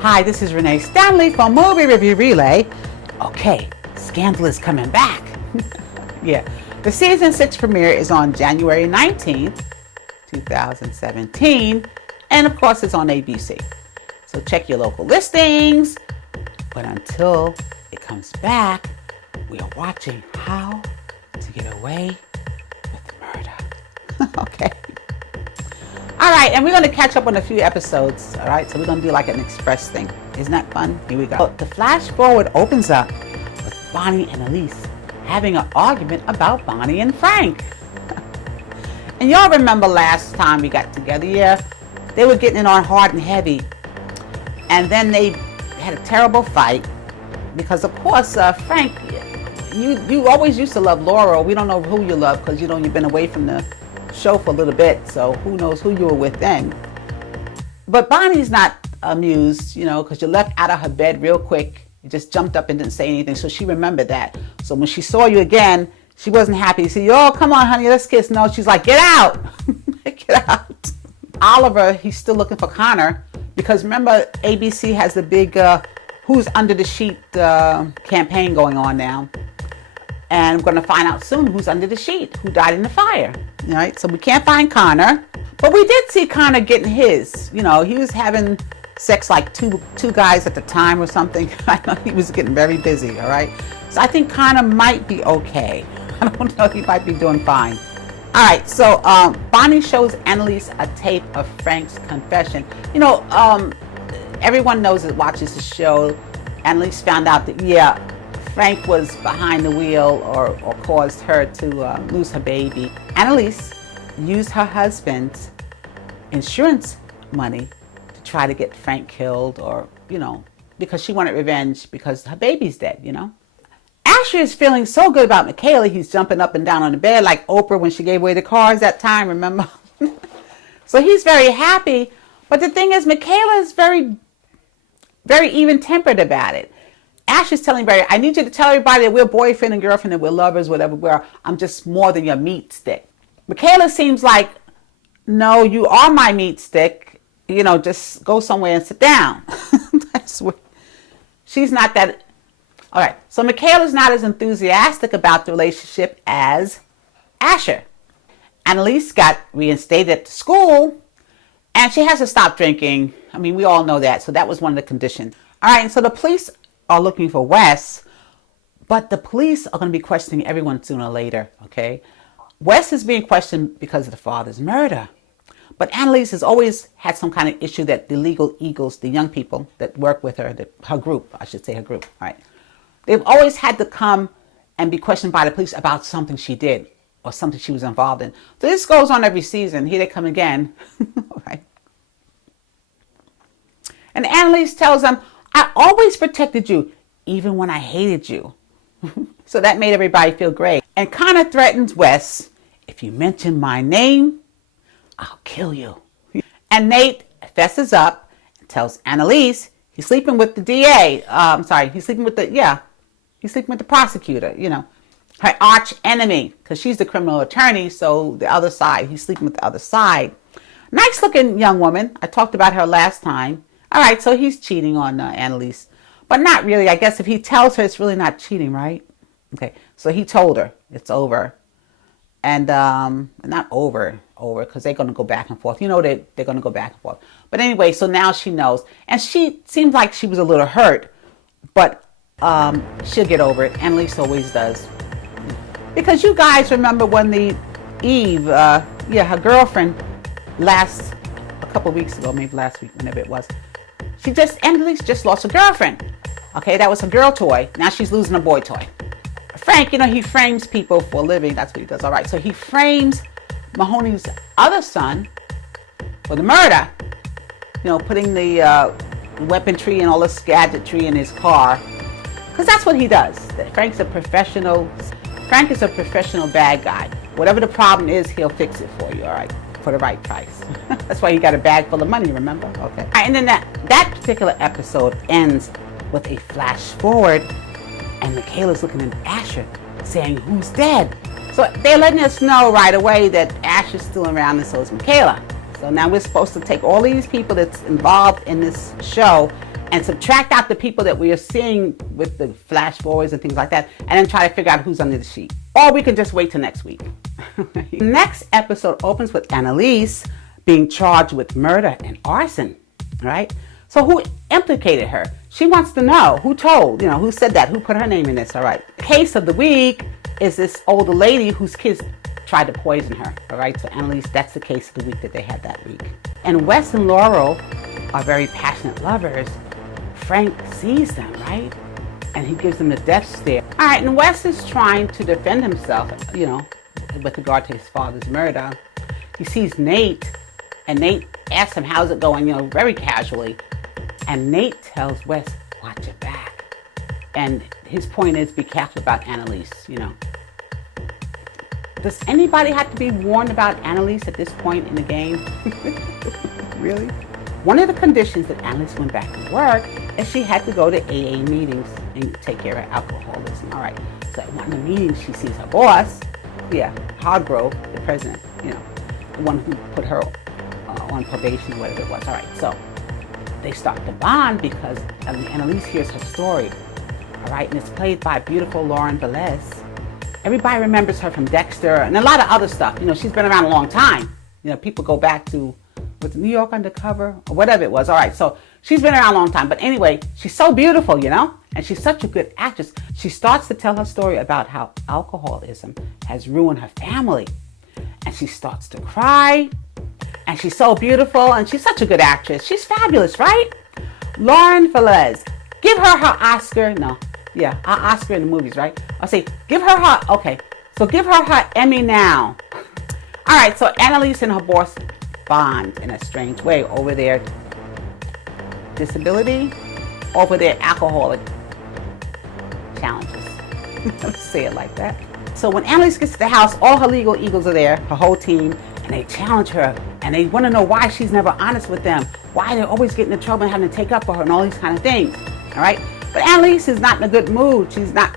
Hi, this is Renee Stanley from Movie Review Relay. Okay, Scandal is coming back. Yeah, the season 6 premiere is on January 19th, 2017, and of course it's on ABC. So check your local listings, but until it comes back, we are watching How to Get Away with Murder. Okay. All right, and we're going to catch up on a few episodes, all right? So we're going to do like an express thing. Isn't that fun? Here we go. So the flash forward opens up with Bonnie and Annalise having an argument about Bonnie and Frank. And y'all remember last time we got together, yeah? They were getting it on hard and heavy. And then they had a terrible fight because, of course, Frank, you always used to love Laura. We don't know who you love because, you know, you've been away from the show for a little bit, so who knows who you were with then. But Bonnie's not amused, you know, because you left out of her bed real quick. You just jumped up and didn't say anything, so she remembered that. So when she saw you again, she wasn't happy. She said, oh, come on, honey, let's kiss. No, she's like, get out. Get out. Oliver, he's still looking for Connor because remember, ABC has the big Who's Under the Sheet campaign going on now. And I'm going to find out soon who's under the sheet, who died in the fire. All right, so we can't find Connor. But we did see Connor getting his. You know, he was having sex like two guys at the time or something. I know he was getting very busy, all right? So I think Connor might be okay. I don't know, he might be doing fine. All right, so Bonnie shows Annalise a tape of Frank's confession. You know, everyone knows that watches the show. Annalise found out that, yeah, Frank was behind the wheel or caused her to lose her baby. Annalise used her husband's insurance money to try to get Frank killed or, you know, because she wanted revenge because her baby's dead, you know. Asher is feeling so good about Michaela, he's jumping up and down on the bed like Oprah when she gave away the cars that time, remember? So he's very happy. But the thing is, Michaela is very, very even-tempered about it. Ash is telling Barry, I need you to tell everybody that we're boyfriend and girlfriend and we're lovers, whatever we are. I'm just more than your meat stick. Michaela seems like, no, you are my meat stick. You know, just go somewhere and sit down. That's what, she's not that. All right, so Michaela's not as enthusiastic about the relationship as Asher. Annalise got reinstated at the school and she has to stop drinking. I mean, we all know that. So that was one of the conditions. All right, and so the police are looking for Wes, but the police are going to be questioning everyone sooner or later, okay? Wes is being questioned because of the father's murder, but Annalise has always had some kind of issue that the legal eagles, the young people that work with her, her group, I should say her group, all right? They've always had to come and be questioned by the police about something she did or something she was involved in. So this goes on every season. Here they come again, all right? And Annalise tells them, I always protected you, even when I hated you. So that made everybody feel great. And Connor threatens Wes, if you mention my name, I'll kill you. And Nate fesses up and tells Annalise he's sleeping with the DA. He's sleeping with the prosecutor, you know, her arch enemy, because she's the criminal attorney, so the other side, he's sleeping with the other side. Nice looking young woman. I talked about her last time. All right, so he's cheating on Annalise, but not really. I guess if he tells her, it's really not cheating, right? Okay, so he told her it's over, and not over, because they're going to go back and forth. You know, they're going to go back and forth. But anyway, so now she knows, and she seems like she was a little hurt, but she'll get over it. Annalise always does, because you guys remember when the Eve, her girlfriend, a couple weeks ago, maybe last week, whenever it was. Annalise just lost a girlfriend. Okay, that was a girl toy. Now she's losing a boy toy. Frank, you know, he frames people for a living. That's what he does. All right, so he frames Mahoney's other son for the murder. You know, putting the weaponry and all this gadgetry in his car. Because that's what he does. Frank is a professional bad guy. Whatever the problem is, he'll fix it for you, all right? For the right price. That's why he got a bag full of money, remember? Okay. And then that particular episode ends with a flash forward and Michaela's looking at Asher saying, who's dead? So they're letting us know right away that Asher's still around and so is Michaela. So now we're supposed to take all these people that's involved in this show and subtract out the people that we are seeing with the flash forwards and things like that, and then try to figure out who's under the sheet. Or we can just wait till next week. Next episode opens with Annalise being charged with murder and arson, right? So who implicated her? She wants to know who told, who said that, who put her name in this, all right? The case of the week is this older lady whose kids tried to poison her, all right? So Annalise, that's the case of the week that they had that week. And Wes and Laurel are very passionate lovers. Frank sees them, right? And he gives them the death stare. All right, and Wes is trying to defend himself, with regard to his father's murder. He sees Nate, and Nate asks him, how's it going, very casually. And Nate tells Wes, watch your back. And his point is, be careful about Annalise, Does anybody have to be warned about Annalise at this point in the game? Really? One of the conditions that Annalise went back to work is she had to go to AA meetings and take care of alcoholism. All right, so at one of the meetings, she sees her boss, Hargrove, the president, the one who put her on probation or whatever it was. All right, so they start to bond because Annalise hears her story. All right, and it's played by beautiful Lauren Velez. Everybody remembers her from Dexter and a lot of other stuff. She's been around a long time. People go back to, was it New York Undercover or whatever it was. All right, so she's been around a long time. But anyway, she's so beautiful, and she's such a good actress. She starts to tell her story about how alcoholism has ruined her family. And she starts to cry. And she's so beautiful, and she's such a good actress. She's fabulous, right? Lauren Velez, give her her Oscar. No, her Oscar in the movies, right? I'll say, give her, okay. So give her Emmy now. All right, so Annalise and her boss bond in a strange way over their disability, over their alcoholic challenges. Let's say it like that. So when Annalise gets to the house, all her legal eagles are there, her whole team, and they challenge her, and they want to know why she's never honest with them, why they're always getting in trouble and having to take up for her and all these kind of things, all right? But Annalise is not in a good mood. She's not,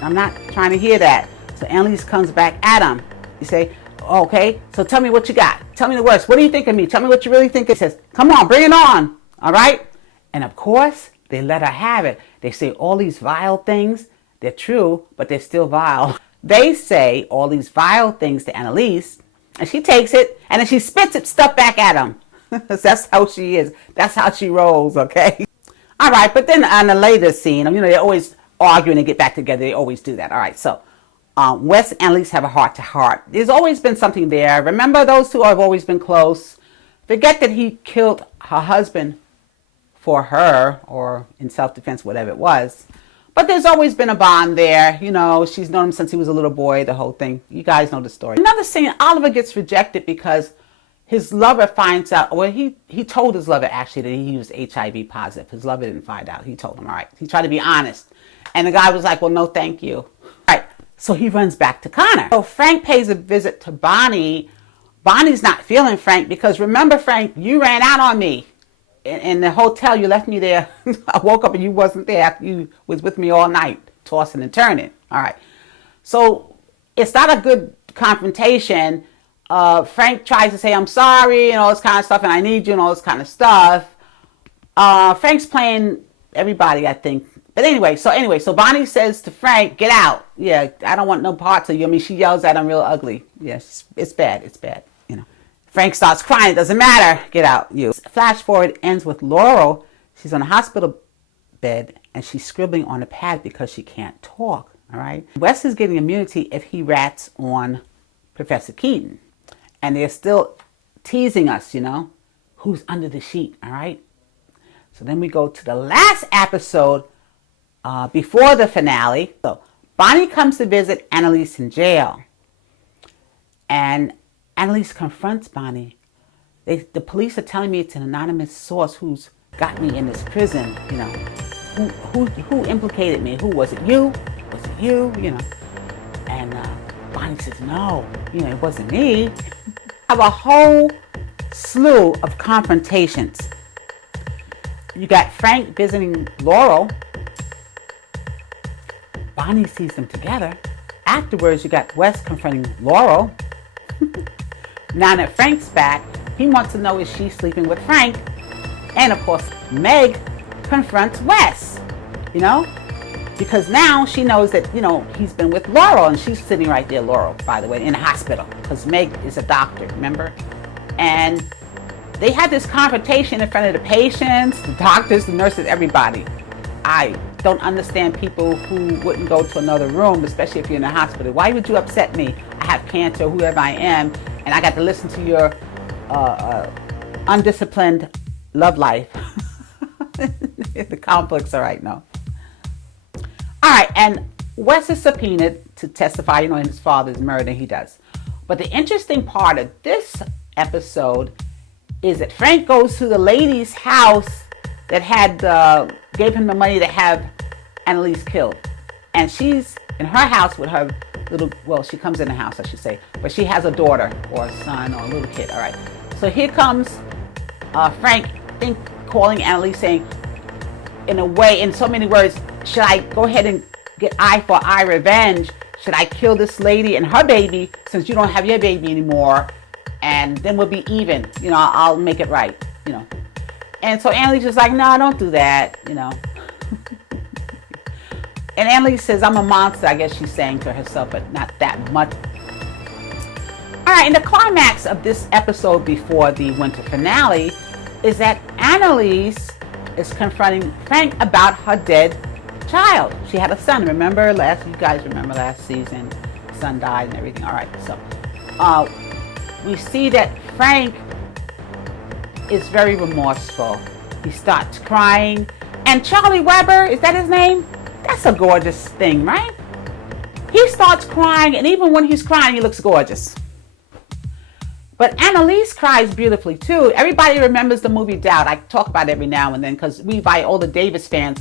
I'm not trying to hear that. So Annalise comes back at him. You say, okay, so tell me what you got. Tell me the worst. What do you think of me? Tell me what you really think. It says, come on, bring it on, all right? And of course, they let her have it. They say all these vile things. They're true, but they're still vile. They say all these vile things to Annalise, and she takes it, and then she spits it stuff back at him. That's how she is. That's how she rolls, okay? All right, but then on the later scene, they're always arguing and get back together. They always do that. All right, so Wes and Annalise have a heart-to-heart. There's always been something there. Remember, those two have always been close. Forget that he killed her husband for her, or in self-defense, whatever it was. But there's always been a bond there. She's known him since he was a little boy, the whole thing. You guys know the story. Another scene, Oliver gets rejected because his lover finds out, well, he told his lover actually that he was HIV positive. His lover didn't find out. He told him, all right. He tried to be honest. And the guy was like, well, no, thank you. All right. So he runs back to Connor. So Frank pays a visit to Bonnie. Bonnie's not feeling Frank because remember, Frank, you ran out on me. In the hotel, you left me there. I woke up and you wasn't there after you was with me all night, tossing and turning. All right. So it's not a good confrontation. Frank tries to say, I'm sorry, and all this kind of stuff, and I need you, and all this kind of stuff. Frank's playing everybody, I think. But anyway, so Bonnie says to Frank, get out. Yeah, I don't want no parts of you. She yells at him real ugly. Yes, it's bad. It's bad. Frank starts crying. It doesn't matter. Get out, you. Flash forward ends with Laurel. She's on a hospital bed, and she's scribbling on a pad because she can't talk, all right? Wes is getting immunity if he rats on Professor Keaton. And they're still teasing us, who's under the sheet, all right? So then we go to the last episode before the finale. So Bonnie comes to visit Annalise in jail. And Annalise confronts Bonnie. The police are telling me it's an anonymous source who's got me in this prison, Who implicated me? Who was it? You? Was it you? And Bonnie says, no, it wasn't me. I have a whole slew of confrontations. You got Frank visiting Laurel. Bonnie sees them together. Afterwards, you got Wes confronting Laurel. Now that Frank's back, he wants to know, is she sleeping with Frank? And of course, Meg confronts Wes, you know, because now she knows that, you know, he's been with Laurel, and she's sitting right there, Laurel, by the way, in the hospital, because Meg is a doctor, remember? And they had this confrontation in front of the patients, the doctors, the nurses, everybody. I don't understand people who wouldn't go to another room, especially if you're in the hospital. Why would you upset me? I have cancer, whoever I am, and I got to listen to your undisciplined love life. The conflicts are right now. All right, and Wes is subpoenaed to testify, you know, in his father's murder. He does. But the interesting part of this episode is that Frank goes to the lady's house that had gave him the money to have Annalise killed, and she's in her house with her little, well, she comes in the house, I should say, but she has a daughter or a son or a little kid. All right, so here comes Frank, I think, calling Annalise, saying, in a way, in so many words, should I go ahead and get eye for eye revenge? Should I kill this lady and her baby since you don't have your baby anymore? And then we'll be even, you know, I'll make it right, you know. And so Annalise is like, no, don't do that, you know. And Annalise says, I'm a monster, I guess she's saying to herself, but not that much. All right, and the climax of this episode before the winter finale is that Annalise is confronting Frank about her dead child. She had a son, remember? You guys remember last season, son died and everything. All right, so we see that Frank is very remorseful. He starts crying. And Charlie Weber, is that his name? That's a gorgeous thing, right? He starts crying, and even when he's crying, he looks gorgeous. But Annalise cries beautifully too. Everybody remembers the movie Doubt. I talk about it every now and then because we Viola Davis fans,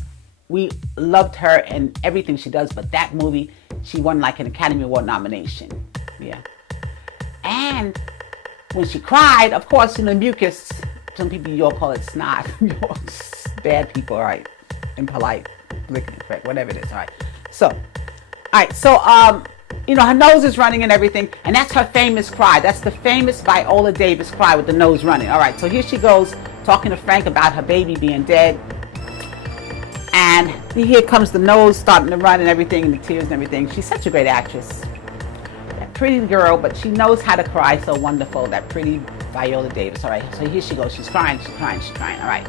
we loved her and everything she does. But that movie, she won like an Academy Award nomination. Yeah. And when she cried, of course, you know, mucus, some people you'll call it snot. Bad people, all right, impolite, politically correct, whatever it is, all right. So, you know, her nose is running and everything, and that's her famous cry. That's the famous Viola Davis cry with the nose running. All right, so here she goes talking to Frank about her baby being dead. And here comes the nose starting to run and everything, and the tears and everything. She's such a great actress. That pretty girl, but she knows how to cry so wonderful, that pretty Viola Davis. All right, so here she goes. She's crying, she's crying, she's crying. All right.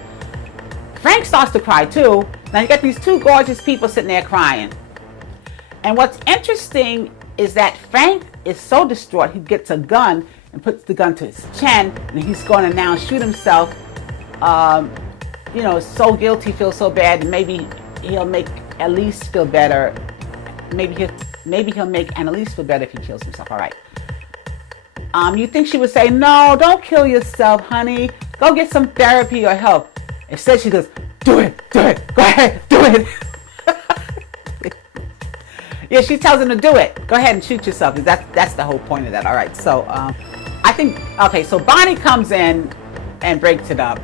Frank starts to cry too. Now you got these two gorgeous people sitting there crying. And what's interesting is that Frank is so distraught, he gets a gun and puts the gun to his chin, and he's going to now shoot himself. You know, so guilty, feels so bad, and maybe he'll make Annalise feel better. Maybe he'll make Annalise feel better if he kills himself. All right. You think she would say, no, don't kill yourself, honey. Go get some therapy or help. Instead, she goes, do it, go ahead, do it. Yeah, she tells him to do it. Go ahead and shoot yourself. That's the whole point of that. All right, so I think, okay, so Bonnie comes in and breaks it up.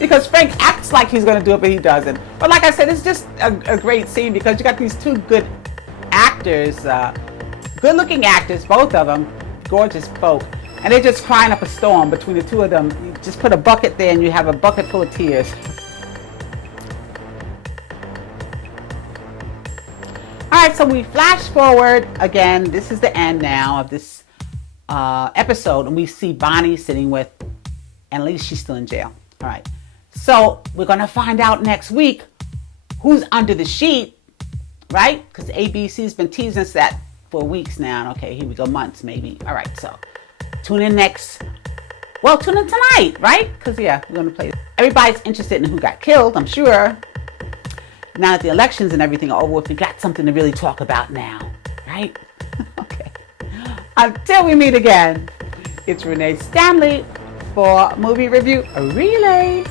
Because Frank acts like he's going to do it, but he doesn't. But like I said, it's just a great scene because you got these two good actors, good-looking actors, both of them, gorgeous folk. And they're just crying up a storm between the two of them. You just put a bucket there and you have a bucket full of tears. All right, so we flash forward again. This is the end now of this episode. And we see Bonnie sitting with Annalise. She's still in jail. All right. So we're going to find out next week who's under the sheet, right? Because ABC's been teasing us that for weeks now. Okay, here we go, months maybe. All right, so tune in tune in tonight, right? Because, yeah, we're going to play. Everybody's interested in who got killed, I'm sure. Now that the elections and everything are over with, we got something to really talk about now, right? Okay. Until we meet again, it's Renee Stanley for Movie Review Relay.